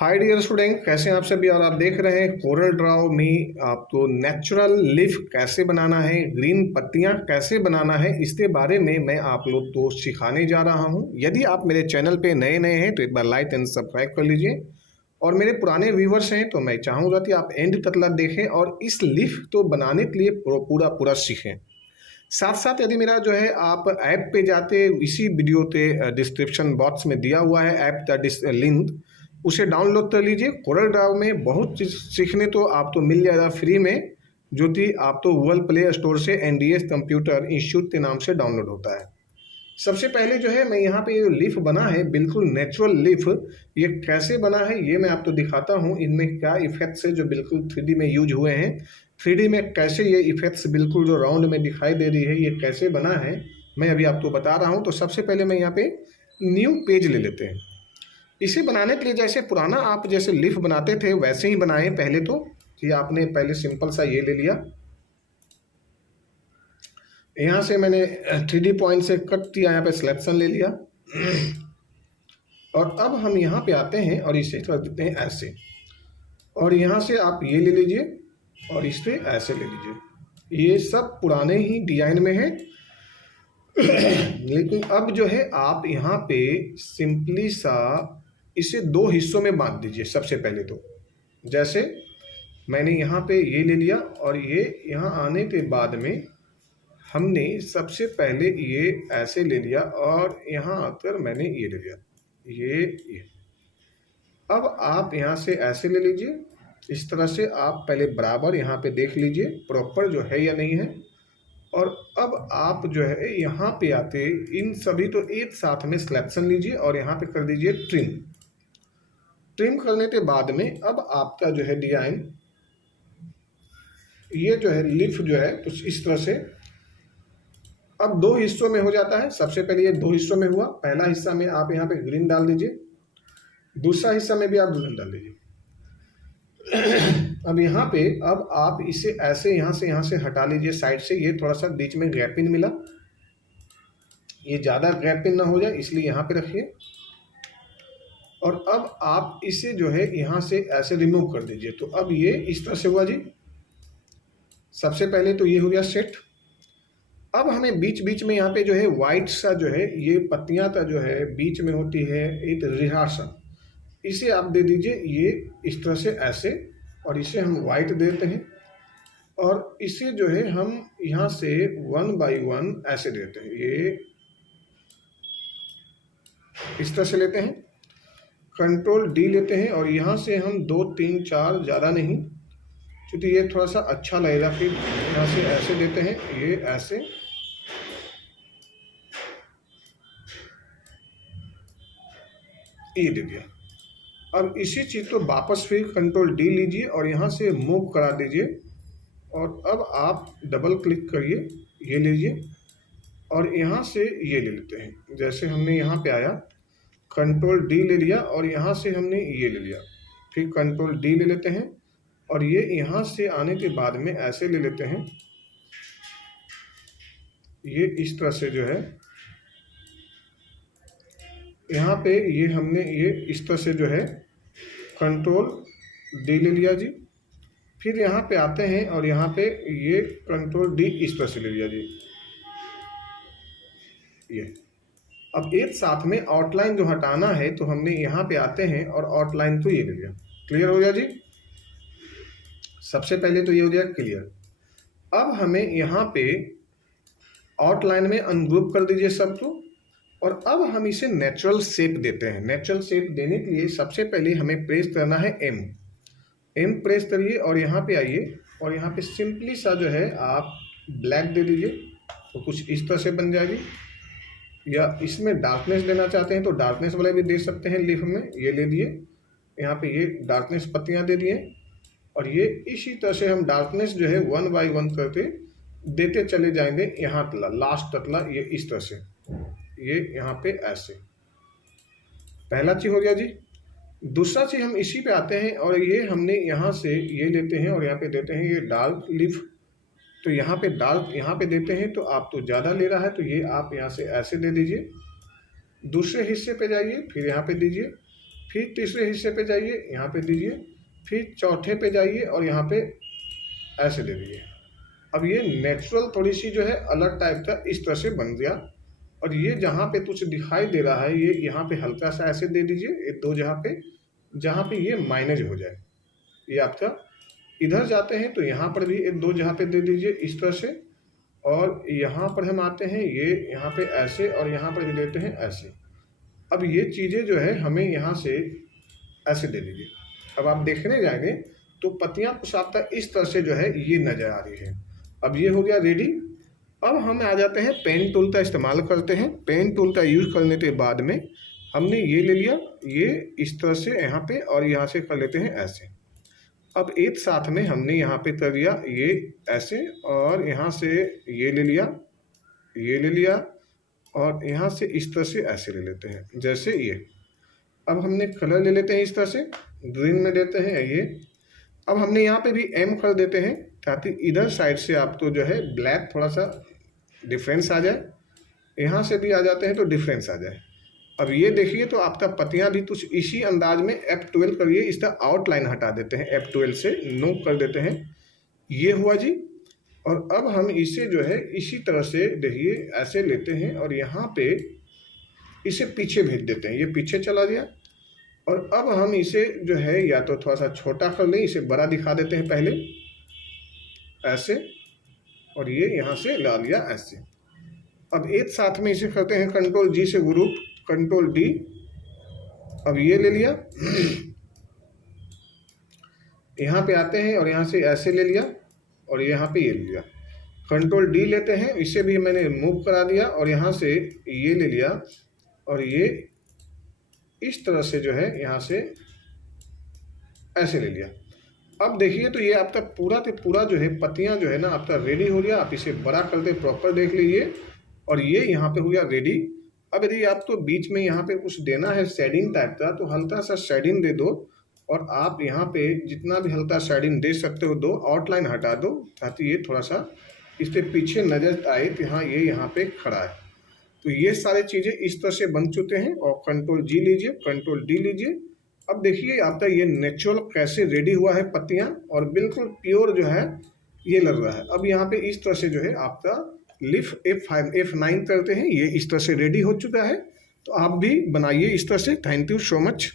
Hi dear student, कैसे हैं आप सभी। और आप देख रहे हैं कोरल ड्रॉ में आपको नेचुरल लीफ कैसे बनाना है, ग्रीन पत्तियां कैसे बनाना है, इसके बारे में मैं आप लोग को सिखाने जा रहा हूं। यदि आप मेरे चैनल पे नए नए हैं तो एक बार लाइक एंड सब्सक्राइब कर लीजिए, और मेरे पुराने व्यूवर्स हैं तो मैं चाहूँगा कि आप एंड तक देखें और इस लीफ को बनाने के लिए पूरा पूरा सीखें। साथ साथ यदि मेरा जो है आप ऐप पे जाते, इसी वीडियो के डिस्क्रिप्शन बॉक्स में दिया हुआ है ऐप का लिंक, उसे डाउनलोड कर लीजिए। कोरल ड्राव में बहुत चीज़ सीखने तो आप तो मिल जाएगा फ्री में, जो कि आप तो गूगल प्ले स्टोर से NDS कंप्यूटर इंस्टीट्यूट के नाम से डाउनलोड होता है। सबसे पहले जो है मैं यहाँ पे ये लीफ बना है, बिल्कुल नेचुरल लीफ, ये कैसे बना है ये मैं आपको दिखाता हूँ। इनमें क्या इफेक्ट्स है जो बिल्कुल 3D में यूज हुए हैं, 3D में कैसे ये इफेक्ट्स बिल्कुल जो राउंड में दिखाई दे रही है ये कैसे बना है, मैं अभी आपको बता रहा हूँ। तो सबसे पहले मैं यहाँ पे न्यू पेज ले लेते हैं। इसे बनाने के लिए जैसे पुराना आप जैसे लीफ बनाते थे वैसे ही बनाए पहले तो। कि आपने पहले सिंपल सा ये ले लिया, यहाँ से मैंने 3D पॉइंट से कट किया, यहाँ पे सिलेक्शन ले लिया, और अब हम यहाँ पे आते हैं और इसे कर देते हैं ऐसे, और यहाँ से आप ये ले लीजिए और इसे ऐसे ले लीजिए। ये सब पुराने ही डिजाइन में है लेकिन अब जो है आप यहाँ पे सिंपली सा इसे दो हिस्सों में बांट दीजिए। सबसे पहले तो जैसे मैंने यहाँ पे ये ले लिया, और ये यहाँ आने के बाद में हमने सबसे पहले ये ऐसे ले लिया, और यहाँ आकर मैंने ये ले लिया, ये। अब आप यहाँ से ऐसे ले लीजिए, इस तरह से आप पहले बराबर यहाँ पे देख लीजिए प्रॉपर जो है या नहीं है। और अब आप जो है यहाँ पे आते इन सभी तो एक साथ में सिलेक्शन लीजिए और यहाँ पे कर दीजिए ट्रिम। ट्रिम करने के बाद में अब आपका जो है डिजाइन ये जो है लीफ जो है तो इस तरह से अब दो हिस्सों में हो जाता है। सबसे पहले ये दो हिस्सों में हुआ, पहला हिस्सा में आप यहाँ पे ग्रीन डाल दीजिए, दूसरा हिस्सा में भी आप ग्रीन डाल दीजिए। अब यहाँ पे अब आप इसे ऐसे यहाँ से हटा लीजिए साइड से। ये थोड़ा सा बीच में गैपिंग मिला, ये ज़्यादा गैपिंग ना हो जाए इसलिए यहाँ पे रखिए। और अब आप इसे जो है यहाँ से ऐसे रिमूव कर दीजिए। तो अब ये इस तरह से हुआ जी। सबसे पहले तो ये हो गया सेट। अब हमें बीच बीच में यहाँ पे जो है वाइट सा जो है ये पत्तियां का जो है बीच में होती है एक रिहार्सन, इसे आप दे दीजिए ये इस तरह से ऐसे, और इसे हम वाइट देते हैं, और इसे जो है हम यहाँ से 1 by 1 ऐसे देते हैं, ये इस तरह से लेते हैं। कंट्रोल D लेते हैं और यहाँ से हम 2 3 4 ज़्यादा नहीं, क्योंकि ये थोड़ा सा अच्छा लगेगा। फिर यहाँ से ऐसे देते हैं, ये ऐसे, ये दे दिया। अब इसी चीज़ को वापस फिर कंट्रोल D लीजिए और यहाँ से मूव करा दीजिए, और अब आप डबल क्लिक करिए, ये लीजिए और यहाँ से ये ले लेते हैं। जैसे हमने यहाँ पे आया कंट्रोल D ले लिया और यहाँ से हमने ये ले लिया, फिर कंट्रोल D ले लेते हैं, और ये यहाँ से आने के बाद में ऐसे ले लेते हैं, ये इस तरह से जो है यहाँ पे ये हमने ये इस तरह से जो है कंट्रोल D ले लिया जी। फिर यहाँ पे आते हैं और यहाँ पे ये कंट्रोल D इस तरह से ले लिया जी, ये। अब एक साथ में आउटलाइन जो हटाना है तो हमने यहाँ पे आते हैं और आउटलाइन तो ये ले लिया। क्लियर हो गया जी। सबसे पहले तो ये हो गया क्लियर। अब हमें यहाँ पे आउटलाइन में अनग्रुप कर दीजिए सबको, और अब हम इसे नेचुरल शेप देते हैं। नेचुरल शेप देने के लिए सबसे पहले हमें प्रेस करना है M प्रेस करिए और यहाँ पे आइए, और यहाँ पे सिंपली सा जो है आप ब्लैक दे दीजिए, तो कुछ इस तरह से बन जाएगी। या इसमें डार्कनेस देना चाहते हैं तो डार्कनेस वाले भी दे सकते हैं लीफ में, ये ले दिए, यहाँ पे ये डार्कनेस पत्तियाँ दे दिए, और ये इसी तरह से हम डार्कनेस जो है 1 by 1 करके देते चले जाएंगे यहाँ तक, लास्ट तक, ये इस तरह से, ये यहाँ पे ऐसे। पहला चीज हो गया जी। दूसरा चीज हम इसी पे आते हैं, और ये हमने यहाँ से ये लेते हैं और यहाँ पे देते हैं ये डार्क लीफ। तो यहाँ पे डार्क यहाँ पे देते हैं, तो आप तो ज़्यादा ले रहा है तो ये आप यहाँ से ऐसे दे दीजिए। दूसरे हिस्से पे जाइए, फिर यहाँ पे दीजिए, फिर तीसरे हिस्से पे जाइए, यहाँ पे दीजिए, फिर चौथे पे जाइए और यहाँ पे ऐसे दे दीजिए। अब ये नेचुरल थोड़ी सी जो है अलग टाइप का इस तरह से बन गया। और ये जहाँ पे कुछ दिखाई दे रहा है, ये यहाँ पे हल्का सा ऐसे दे दीजिए, ये दो जहाँ पे ये माइनस हो जाए, ये आपका। इधर जाते हैं तो यहाँ पर भी एक दो जहाँ पे दे दीजिए इस तरह से। और यहाँ पर हम आते हैं, ये यहाँ पे ऐसे, और यहाँ पर भी देते हैं ऐसे। अब ये चीज़ें जो है हमें यहाँ से ऐसे दे दीजिए। अब आप देखने जाएंगे तो पत्तियाँ कुछ आपका इस तरह से जो है ये नज़र आ रही है। अब ये हो गया रेडी। अब हम आ जाते हैं पेन टूल का इस्तेमाल करते हैं। पेन टूल का यूज़ करने के बाद में हमने ये ले लिया, ये इस तरह से यहाँ पे, और यहाँ से कर लेते हैं ऐसे। अब एक साथ में हमने यहाँ पे कर दिया ये ऐसे, और यहाँ से ये ले लिया, ये ले लिया, और यहाँ से इस तरह से ऐसे ले लेते हैं जैसे ये। अब हमने कलर ले लेते हैं इस तरह से, ग्रीन में देते हैं ये। अब हमने यहाँ पे भी एम कर देते हैं ताकि इधर साइड से आपको जो है ब्लैक थोड़ा सा डिफरेंस आ जाए, यहाँ से भी आ जाते हैं तो डिफरेंस आ जाए। अब ये देखिए तो आपका पत्तियाँ भी कुछ इसी अंदाज में F12 करिए, इसका आउटलाइन हटा देते हैं, F12 से नो कर देते हैं। ये हुआ जी। और अब हम इसे जो है इसी तरह से देखिए ऐसे लेते हैं और यहाँ पे इसे पीछे भेज देते हैं, ये पीछे चला गया। और अब हम इसे जो है या तो थोड़ा सा छोटा कर लें, इसे बड़ा दिखा देते हैं पहले ऐसे, और ये यहाँ से ला लिया ऐसे। अब एक साथ में इसे करते हैं कंट्रोल जी से ग्रुप, कंट्रोल डी। अब ये ले लिया, यहाँ पे आते हैं और यहाँ से ऐसे ले लिया, और यहाँ पे ये ले लिया। कंट्रोल डी लेते हैं, इसे भी मैंने मूव करा दिया, और यहाँ से ये ले लिया, और ये इस तरह से जो है यहाँ से ऐसे ले लिया। अब देखिए तो ये आपका पूरा के पूरा जो है पत्तियाँ जो है ना आपका रेडी हो गया। आप इसे बड़ा करते प्रॉपर देख लीजिए, और ये यहाँ पे हो गया रेडी। अब यदि आपको बीच में यहाँ पे कुछ देना है शेडिंग टाइप का, तो हल्का सा शेडिंग दे दो, और आप यहाँ पे जितना भी हल्का शेडिंग दे सकते हो दो, आउटलाइन हटा दो ताकि ये थोड़ा सा इसके पीछे नजर आए कि हाँ ये यहाँ पे खड़ा है। तो ये सारी चीज़ें इस तरह से बन चुके हैं। और कंट्रोल जी लीजिए, कंट्रोल डी लीजिए। अब देखिए आपका ये नेचुरल कैसे रेडी हुआ है पत्तियाँ, और बिल्कुल प्योर जो है ये लग रहा है। अब यहाँ पे इस तरह से जो है आपका लीफ F9 करते हैं, ये इस तरह से रेडी हो चुका है। तो आप भी बनाइए इस तरह से। Thank you so much.